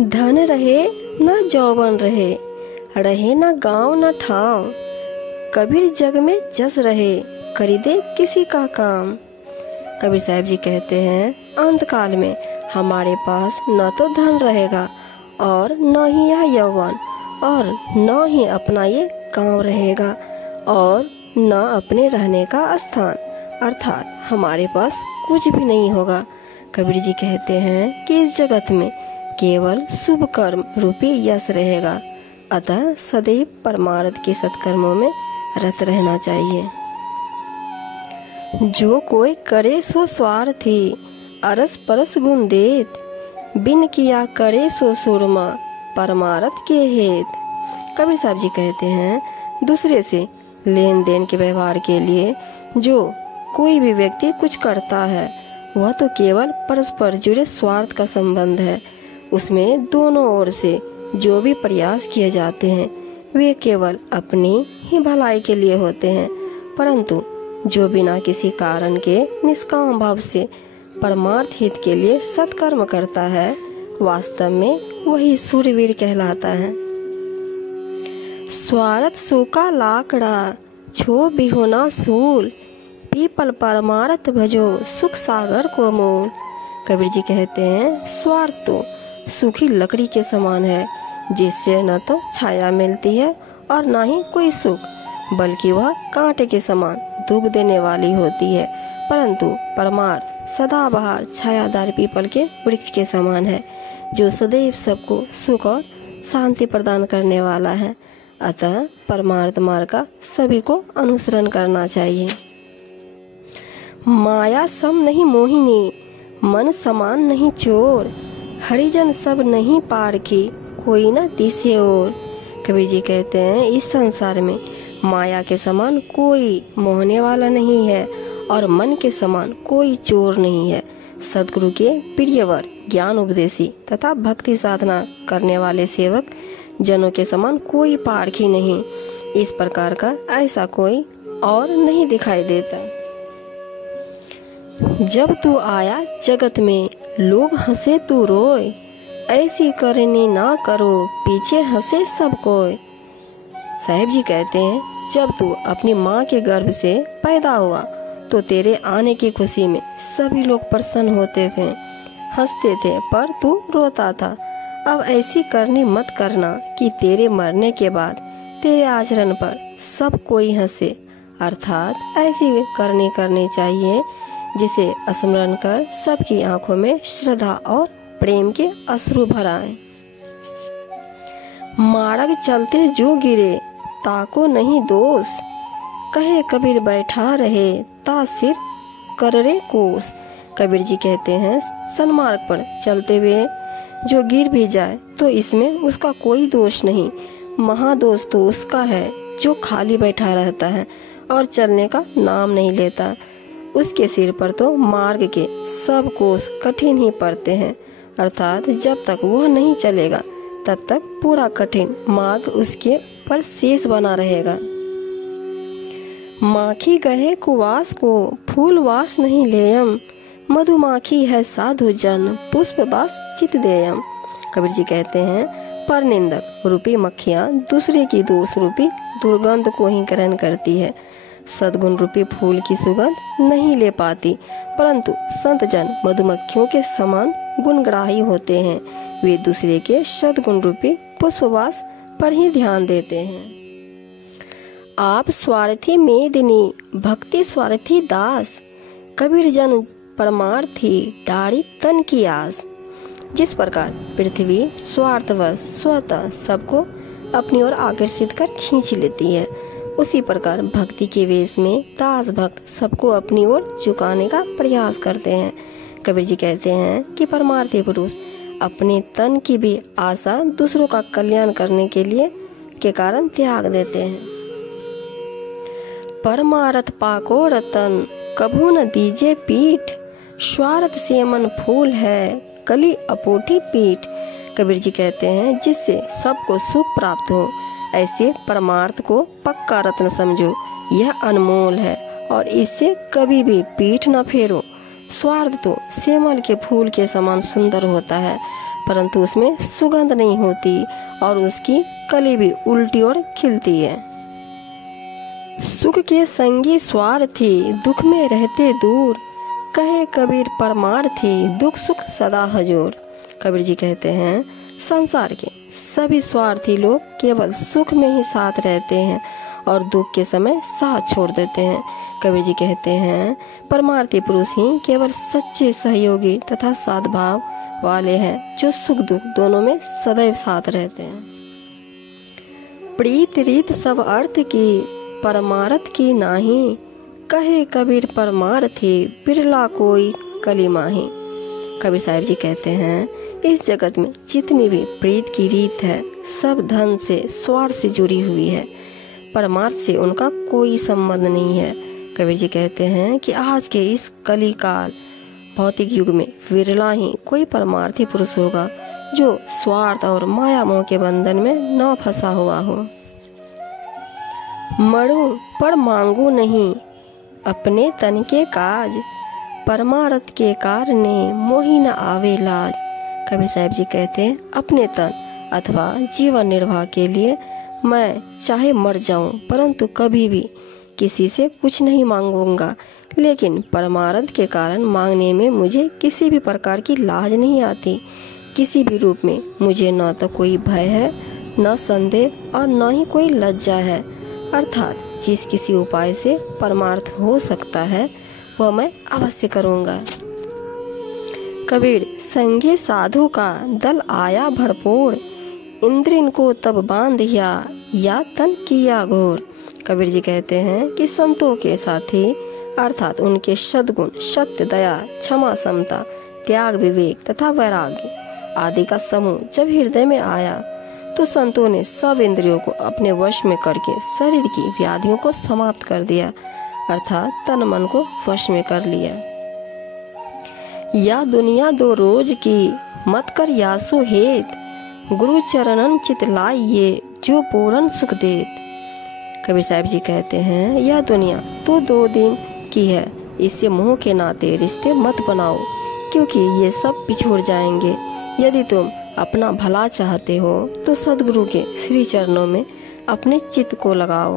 धन रहे न जौवन रहे, रहे न गांव न ठाव, कबीर जग में जस रहे, खरीदे किसी का काम। कबीर साहब जी कहते हैं, अंत काल में हमारे पास न तो धन रहेगा और न ही यह यौवन और न ही अपना ये गांव रहेगा और न अपने रहने का स्थान, अर्थात हमारे पास कुछ भी नहीं होगा। कबीर जी कहते हैं कि इस जगत में केवल शुभ कर्म रूपी यश रहेगा, अतः सदैव परमार्थ के सत्कर्मों में रत रहना चाहिए। जो कोई करे सो स्वार्थी, अरस परस गुण देत, बिन किया करे सो सुरमा, परमार्थ के हेत। कबीर साहब जी कहते हैं, दूसरे से लेन देन के व्यवहार के लिए जो कोई भी व्यक्ति कुछ करता है वह तो केवल परस्पर जुड़े स्वार्थ का संबंध है। उसमें दोनों ओर से जो भी प्रयास किए जाते हैं वे केवल अपनी ही भलाई के लिए होते हैं, परंतु जो बिना किसी कारण के निष्काम भाव से परमार्थ हित के लिए सत्कर्म करता है वास्तव में वही शूरवीर कहलाता है। स्वार्थ सूखा लाकड़ा, छो बिहोना सूल, पीपल परमार्थ भजो, सुख सागर को मूल। कबीर जी कहते हैं, स्वार्थ तो सूखी लकड़ी के समान है, जिससे न तो छाया मिलती है और न ही कोई सुख, बल्कि वह कांटे के समान दुख देने वाली होती है। परंतु परमार्थ सदाबहार छायादार पीपल के वृक्ष के समान है, जो सदैव सबको सुख और शांति प्रदान करने वाला है। अतः परमार्थ मार्ग का सभी को अनुसरण करना चाहिए। माया सम नहीं मोहिनी, मन समान नहीं चोर, हरिजन सब नहीं पार की, कोई न दिसे और। कबीर जी कहते हैं, इस संसार में माया के समान कोई मोहने वाला नहीं है और मन के समान कोई चोर नहीं है। सद्गुरु के प्रियवर, ज्ञान उपदेशी तथा भक्ति साधना करने वाले सेवक जनों के समान कोई पारखी नहीं। इस प्रकार का ऐसा कोई और नहीं दिखाई देता। जब तू आया जगत में लोग हंसे तू रोए, ऐसी करनी ना करो पीछे हंसे सब कोई। साहिब जी कहते हैं, जब तू अपनी माँ के गर्भ से पैदा हुआ तो तेरे आने की खुशी में सभी लोग प्रसन्न होते थे, हंसते थे, पर तू रोता था। अब ऐसी करनी मत करना कि तेरे मरने के बाद तेरे आचरण पर सब कोई हंसे, अर्थात ऐसी करनी चाहिए जिसे स्मरण कर सबकी आंखों में श्रद्धा और प्रेम के अश्रु भर आए। मार्ग चलते जो गिरे ताको नहीं दोष, कहे कबीर बैठा रहे ता सिर कररे कोस। कबीर जी कहते हैं, सन्मार्ग पर चलते हुए जो गिर भी जाए तो इसमें उसका कोई दोष नहीं। महादोष तो उसका है जो खाली बैठा रहता है और चलने का नाम नहीं लेता। उसके सिर पर तो मार्ग के सब कोस कठिन ही पड़ते हैं, अर्थात जब तक वह नहीं चलेगा तब तक पूरा कठिन मार्ग उसके पर शेष बना रहेगा। माखी गहे कुवास को फूल वास नहीं लेयम, मधुमाखी है साधु जन पुष्प वास चित देयम। कबीर जी कहते हैं, पर निंदक रूपी मक्खियाँ दूसरे की दोष रूपी दुर्गंध को ही ग्रहण करती है। सद्गुण रूपी फूल की सुगंध नहीं ले पाती, परंतु संत जन मधुमक्खियों के समान गुणग्राही होते हैं। वे दूसरे के सद्गुण रूपी पुष्पवास पर ही ध्यान देते हैं। आप स्वार्थी मेदिनी, भक्ति स्वार्थी दास, कबीर जन परमार्थी डारी तन की आस। जिस प्रकार पृथ्वी स्वार्थवश स्वतः सबको अपनी ओर आकर्षित कर खींच लेती है, उसी प्रकार भक्ति के वेश में दास भक्त सबको अपनी ओर झुकाने का प्रयास करते हैं। कबीर जी कहते हैं कि परमार्थी पुरुष अपने तन की भी आशा दूसरों का कल्याण करने के कारण त्याग देते हैं। परमार्थ पाको रतन, कभू न दीजे पीठ, स्वार्थ से मन फूल है, कली अपूठी पीठ। कबीर जी कहते हैं, जिससे सबको सुख प्राप्त हो ऐसे परमार्थ को पक्का रत्न समझो, यह अनमोल है और इससे कभी भी पीठ न फेरो। स्वार्थ तो सेमल के फूल के समान सुंदर होता है, परंतु उसमें सुगंध नहीं होती और उसकी कली भी उल्टी और खिलती है। सुख के संगी स्वार्थी, दुख में रहते दूर, कहे कबीर परमार्थी, दुख सुख सदा हजूर। कबीर जी कहते हैं संसार के सभी स्वार्थी लोग केवल सुख में ही साथ रहते हैं और दुख के समय साथ छोड़ देते हैं। कबीर जी कहते हैं परमार्थी पुरुष ही केवल सच्चे सहयोगी तथा सद्भाव वाले हैं, जो सुख दुख दोनों में सदैव साथ रहते हैं। प्रीत रीत सब अर्थ की, परमार्थ की नाही, कहे कबीर परमार्थी, बिरला कोई कली माही। कबीर साहब जी कहते हैं इस जगत में जितनी भी प्रीत की रीत है सब धन से स्वार्थ से जुड़ी हुई है, परमार्थ से उनका कोई संबंध नहीं है। कबीर जी कहते हैं कि आज के इस कली काल भौतिक युग में विरला ही कोई परमार्थी पुरुष होगा जो स्वार्थ और माया मोह के बंधन में न फंसा हुआ हो। मरूं पर मांगू नहीं अपने तन के काज, परमार्थ के कारणे मोहि न आवे लाज। कबीर साहब जी कहते हैं अपने तन अथवा जीवन निर्वाह के लिए मैं चाहे मर जाऊं परंतु कभी भी किसी से कुछ नहीं मांगूंगा, लेकिन परमार्थ के कारण मांगने में मुझे किसी भी प्रकार की लाज नहीं आती। किसी भी रूप में मुझे न तो कोई भय है, न संदेह और न ही कोई लज्जा है। अर्थात जिस किसी उपाय से परमार्थ हो सकता है वह मैं अवश्य करूँगा। कबीर संगे साधु का दल आया भरपूर, इंद्रिन को तब बांधिया या तन किया घोर। कबीर जी कहते हैं कि संतों के साथी अर्थात उनके सद्गुण सत्य, दया, क्षमा, समता, त्याग, विवेक तथा वैराग्य आदि का समूह जब हृदय में आया तो संतों ने सब इंद्रियों को अपने वश में करके शरीर की व्याधियों को समाप्त कर दिया, अर्थात तन मन को वश में कर लिया। या दुनिया दो रोज की, मत कर यासो हेत, गुरु चरणन चित लाइये जो पूर्ण सुख देत। कबीर साहब जी कहते हैं यह दुनिया तो 2 दिन की है, इससे मोह के नाते रिश्ते मत बनाओ, क्योंकि ये सब पिछड़ जाएंगे। यदि तुम अपना भला चाहते हो तो सदगुरु के श्री चरणों में अपने चित्त को लगाओ,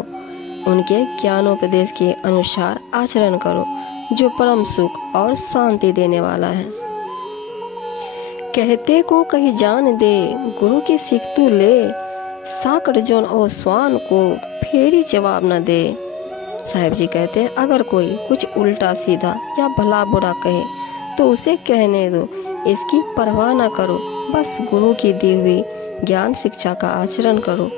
उनके ज्ञानोपदेश के अनुसार आचरण करो, जो परम सुख और शांति देने वाला है। कहते को कहीं जान दे, गुरु की सीख तू ले, साकर जोन और स्वान को फेरी जवाब न दे। साहिब जी कहते हैं अगर कोई कुछ उल्टा सीधा या भला बुरा कहे तो उसे कहने दो, इसकी परवाह न करो, बस गुरु की दी हुई ज्ञान शिक्षा का आचरण करो।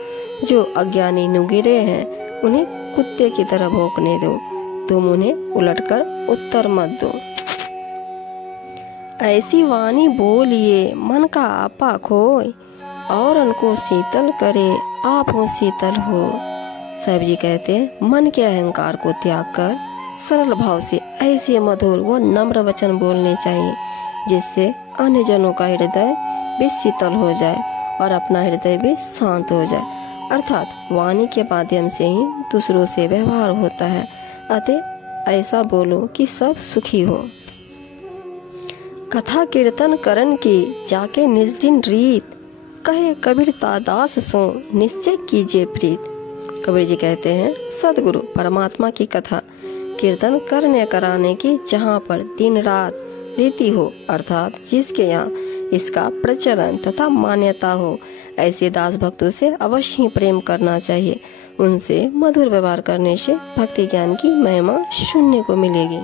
जो अज्ञानी नुगिरे हैं उन्हें कुत्ते की तरह भौंकने दो, तुम उन्हें उलटकर उत्तर मत दो। ऐसी वाणी बोलिए मन का आपा खोए, और उनको शीतल करे आप हो शीतल हो। साहिब जी कहते हैं मन के अहंकार को त्याग कर सरल भाव से ऐसे मधुर व नम्र वचन बोलने चाहिए जिससे अन्य जनों का हृदय भी शीतल हो जाए और अपना हृदय भी शांत हो जाए। अर्थात वाणी के माध्यम से ही दूसरों से व्यवहार होता है, अतः ऐसा बोलो कि सब सुखी हो। कथा कीर्तन करन की जाके निज दिन रीत, कहे कबीर तादास सो निश्चय कीजिए प्रीत। कबीर जी कहते हैं सदगुरु परमात्मा की कथा कीर्तन करने कराने की जहाँ पर दिन रात रीति हो, अर्थात जिसके यहाँ इसका प्रचलन तथा मान्यता हो, ऐसे दास भक्तों से अवश्य ही प्रेम करना चाहिए। उनसे मधुर व्यवहार करने से भक्ति ज्ञान की महिमा सुनने को मिलेगी।